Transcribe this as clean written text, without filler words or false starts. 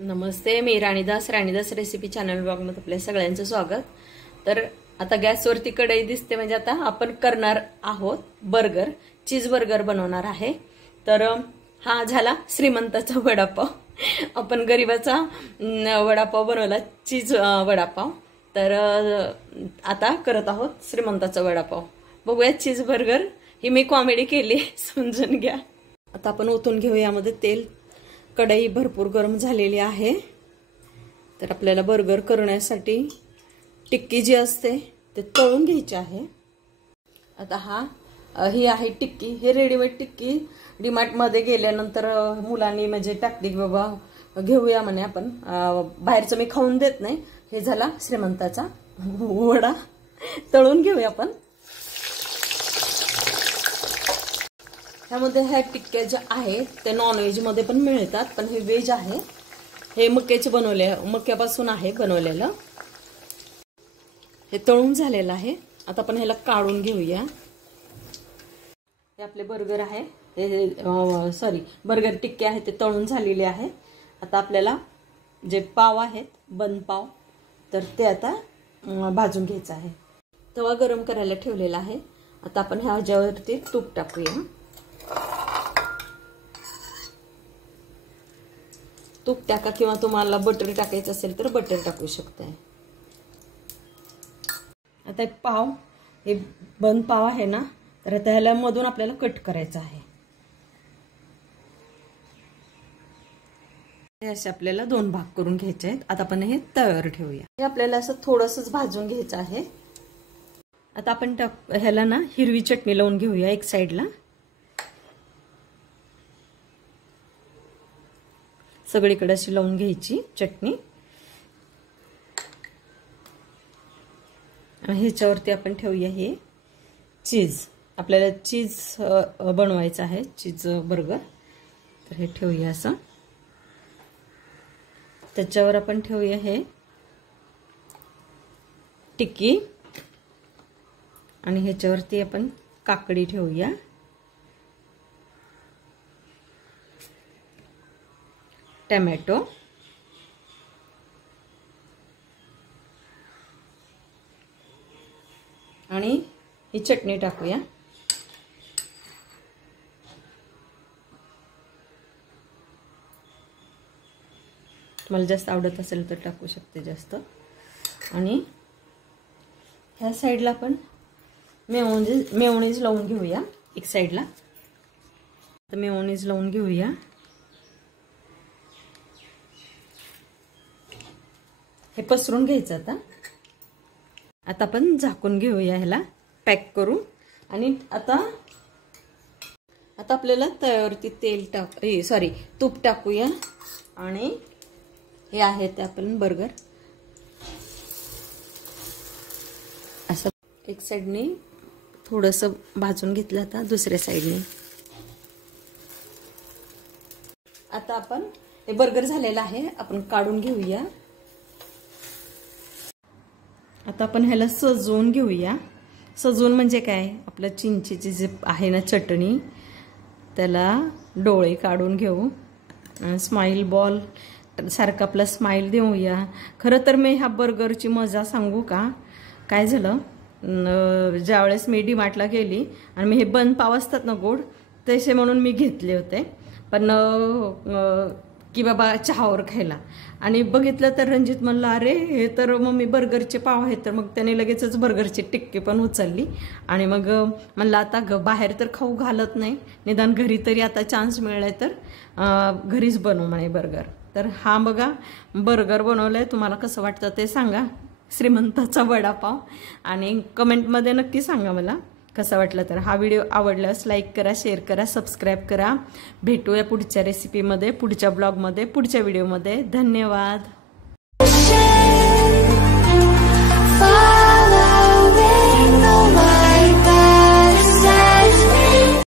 नमस्ते, मी राणीदास recipe channel ब्लॉगमध्ये आपल्या सगळ्यांचं स्वागत। तर आता गॅसवरती कढई दिसते, म्हणजे आता आपण करणार आहोत बर्गर, चीज बर्गर बनवणार आहे। तर हा झाला श्रीमंताचा वडापाव। आपण गरीबाचा वडापाव बनवला, चीज वडापाव। तर आता करत आहोत श्रीमंताचा वडापाव। बघूया चीज बर्गर, ही मी कॉमेडी केली, समजून घ्या। आता आपण ओतून घेऊ यामध्ये तेल। कढई भरपूर गरम झालेली आहे। तर आपल्याला बर्गर करण्यासाठी टिक्की जी असते ते तळून घ्यायची आहे। आता ही आहे टिक्की। हे रेडीमेड टिक्की डीमार्ट मध्ये गेल्यानंतर मुलांनी म्हणजे टाकली, बाबा घेऊया म्हणे आपण, बाहेरचं मी खाऊन देत नाही। हे झाला श्रीमंताचा वडा, तळून घेऊया आपण। ह्यामध्ये ह्या टिक्क्या ज्या आहेत ते नॉनव्हेज मध्ये पण मिळतात, पण हे व्हेज आहे। हे मक्यापासून आहे बनवलेलं। हे तळून झालेलं आहे। आता आपण ह्याला काढून घेऊया। हे आपले बर्गर आहे, हे बर्गर टिक्के आहे, ते तळून झालेले आहे। आता आपल्याला जे पाव आहेत, बन पाव, तर ते आता भाजून घ्यायचं आहे। तवा गरम करायला ठेवलेला आहे। आता आपण ह्याच्यावरती तूप टाकूया। तूप टाका, किंवा तुम्हाला बटर टाकायचं असेल तर बटर टाकू शकताय। आता पाव, हे बन पाव आहे ना, तर आता ह्याला मधून आपल्याला कट करायचं आहे। हे असे आपल्याला दोन भाग करून घ्यायचे आहेत। आता आपण हे तव्यावर ठेवूया। हे आपल्याला असं थोडंसं भाजून घ्यायचं आहे। आता आपण ह्याला ना हिरवी चटणी लावून घेऊया एक साईडला। सगळीकडे अशी लावून घ्यायची चटणी। आणि ह्याच्यावरती आपण ठेवूया हे चीज। आपल्याला चीज बनवायचं आहे, चीज बर्गर। तर हे ठेवूया असं। त्याच्यावर आपण ठेवूया हे टिक्की, आणि ह्याच्यावरती आपण काकडी ठेवूया। टोमॅटो, आणि ही चटणी टाकूया। तुम्हाला जास्त आवडत असेल तर टाकू शकते जास्त। आणि ह्या साईडला आपण मेयोनीज लावून घेऊया एक साईडला। तर मेयोनीज लावून घेऊया। हे पसरून घ्यायचं। आता आपण झाकून घेऊया, ह्याला पॅक करू। आणि आता आपल्याला तव्यावरती तूप टाकूया। आणि हे आहे ते आपण बर्गर असं एक साईडने थोडंसं भाजून घेतलं। आता दुसऱ्या साईडने आता आपण हे बर्गर झालेलं आहे, आपण काढून घेऊया। आता आपण ह्याला सजवून घेऊया। सजवून म्हणजे काय, आपलं चिंचेची जे आहे ना चटणी, त्याला डोळे काढून घेऊ। स्माइल बॉल सारखा आपला स्माइल देऊया। खरं तर मी ह्या बर्गरची मजा सांगू का, काय झालं, ज्यावेळेस मी डीमार्टला गेली आणि मी हे बन पाव असतात ना गोड, तसे म्हणून मी घेतले होते, पण की बाबा चहावर खायला। आणि बघितलं तर रणजित म्हणला, अरे हे तर मम्मी बर्गरचे पाव आहेत। तर मग त्याने लगेचच बर्गरची टिक्की पण उचलली। आणि मग म्हणलं आता बाहेर तर खाऊ घालत नाही, निदान घरी तरी आता चान्स मिळालाय तर घरीच बनवू म्हणे बर्गर। तर हा बघा बर्गर बनवलंय, तुम्हाला कसं वाटतं ते सांगा, श्रीमंताचा वडापाव। आणि कमेंटमध्ये नक्की सांगा मला कसा वाटला। तर हा व्हिडिओ आवडल्यास लाईक करा, शेअर करा, सबस्क्राईब करा। भेटूया पुढच्या रेसिपीमध्ये, पुढच्या ब्लॉगमध्ये, पुढच्या व्हिडिओमध्ये। धन्यवाद।